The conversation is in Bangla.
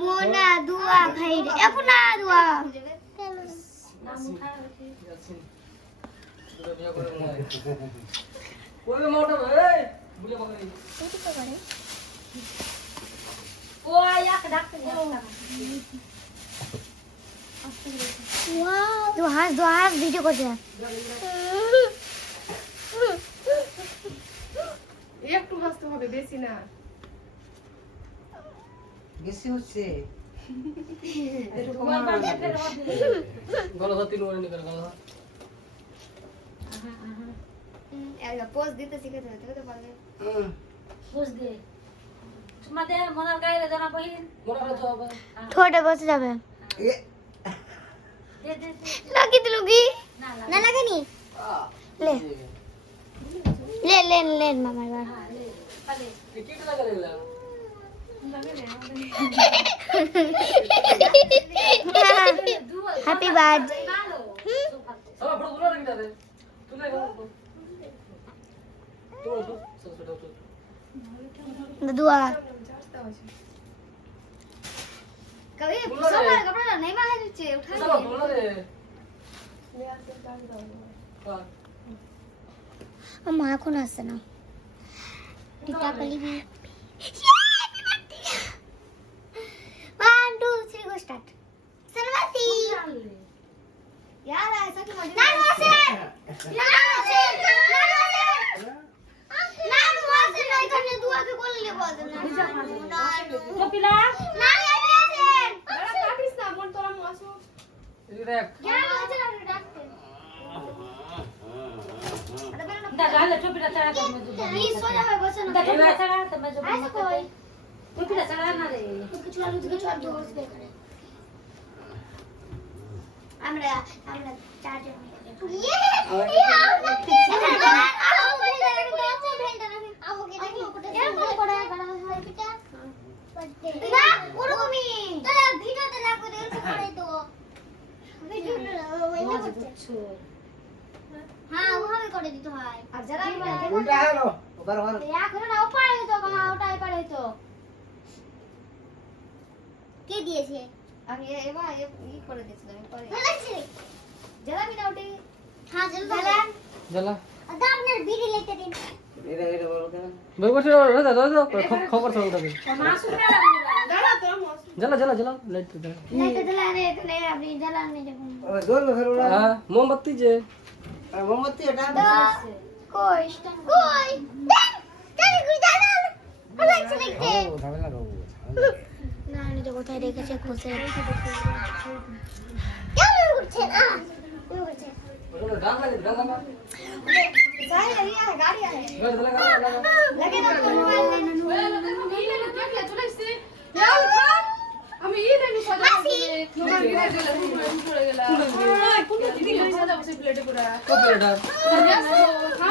মোনা দুয়া খাই রে এখন না দুয়া ওরে মোটা ভাই বুলে বাগারে তুই তো করে ও আয়া ডাকতে ওয়াও দু হাত ভিডিও করছে একটু হাসতে হবে বেশি না বেশি হচ্ছে গলা তিন ওরে নিকল গলা এর পোজ দিতে শিখতে হবে তো পারবে বুঝ দে তোমাদের মনার গায়ে জানা বহিন মোটা তো হবে ঠোঁটে বসে যাবে এ দে দে লাগি তো লগি না না লাগেনি লে লে লে লে মামার বার হ্যাঁ লে পালে টিকিট লাগালে না হ্যাপি বার্থডে ভালো সব ফটো তুলে রাখি দে তুলে গো তো সব दुआ जास्त आवाज कभी सोमवार कपड़ा नहीं मारे नीचे उठा সব তুলে রে मी असं जास्त आवाज হ্যাঁ अम्मा এখন আসছে না টিকা কলি 1 2 3 go start सर्वती यार ऐसा क्यों मजा ना वासे नहीं करने दुआ के बोल ले बोल ना কপিলা ना यार जरा काटिस ना मन तोरा मासो এই দেখ यार मुझे ना डांटते দাদা হলে টপিটা ছাড়া তুমি দুটো ये सो जावे बस ना টপিটা ছাড়া তুমি जो ऐसे कोई টপিটা ছাড়া না রে कुछ वाला दो बस पे करे আমরা চারজন ये হ্যাঁ ওভাবে করে দিতে হয় আর যারা উল্টা হলো ওবার ওবার এখন না উপায় তো হ্যাঁ ওটাই পারে তো কে দিয়েছে আমি এবার ই করে দিয়েছিলাম পরে যারা বিনা ওটাই হ্যাঁ জ্বালা জ্বালা আদা আপনার বিড়ি লেতে দিন এটা এটা বলো কেন ভাই বসে দাদা দাদা খবর সব উঠাবে মাসু না जरा तोरा मासो জ্বালা জ্বালা জ্বালা লাইট দে লেতে জ্বালা রে এখানে আপনি জ্বালা নেই দেখুন ওই দোল ফের ওরা হ্যাঁ মোমবাতি যে মোমবাতি এটা কই কই দেন চল কই জ্বালা আমার ছেলে দেখতে ও ঝামেলা করব না আমি তো কোথায় রেখেছে খোঁজে কেমন করছেন কেমন করছেন ওটা গান লাগে গান গান যাই আরিয়া গাড়ি আছে গাড়ি লাগা লাগা লাগে না তো মোবাইল नीले ने देख ले चले से यार खान আমি এই দেবি সাদা পড়ে গেল কোন দিদি সাদা বসে প্লেটে পুরা কপিটা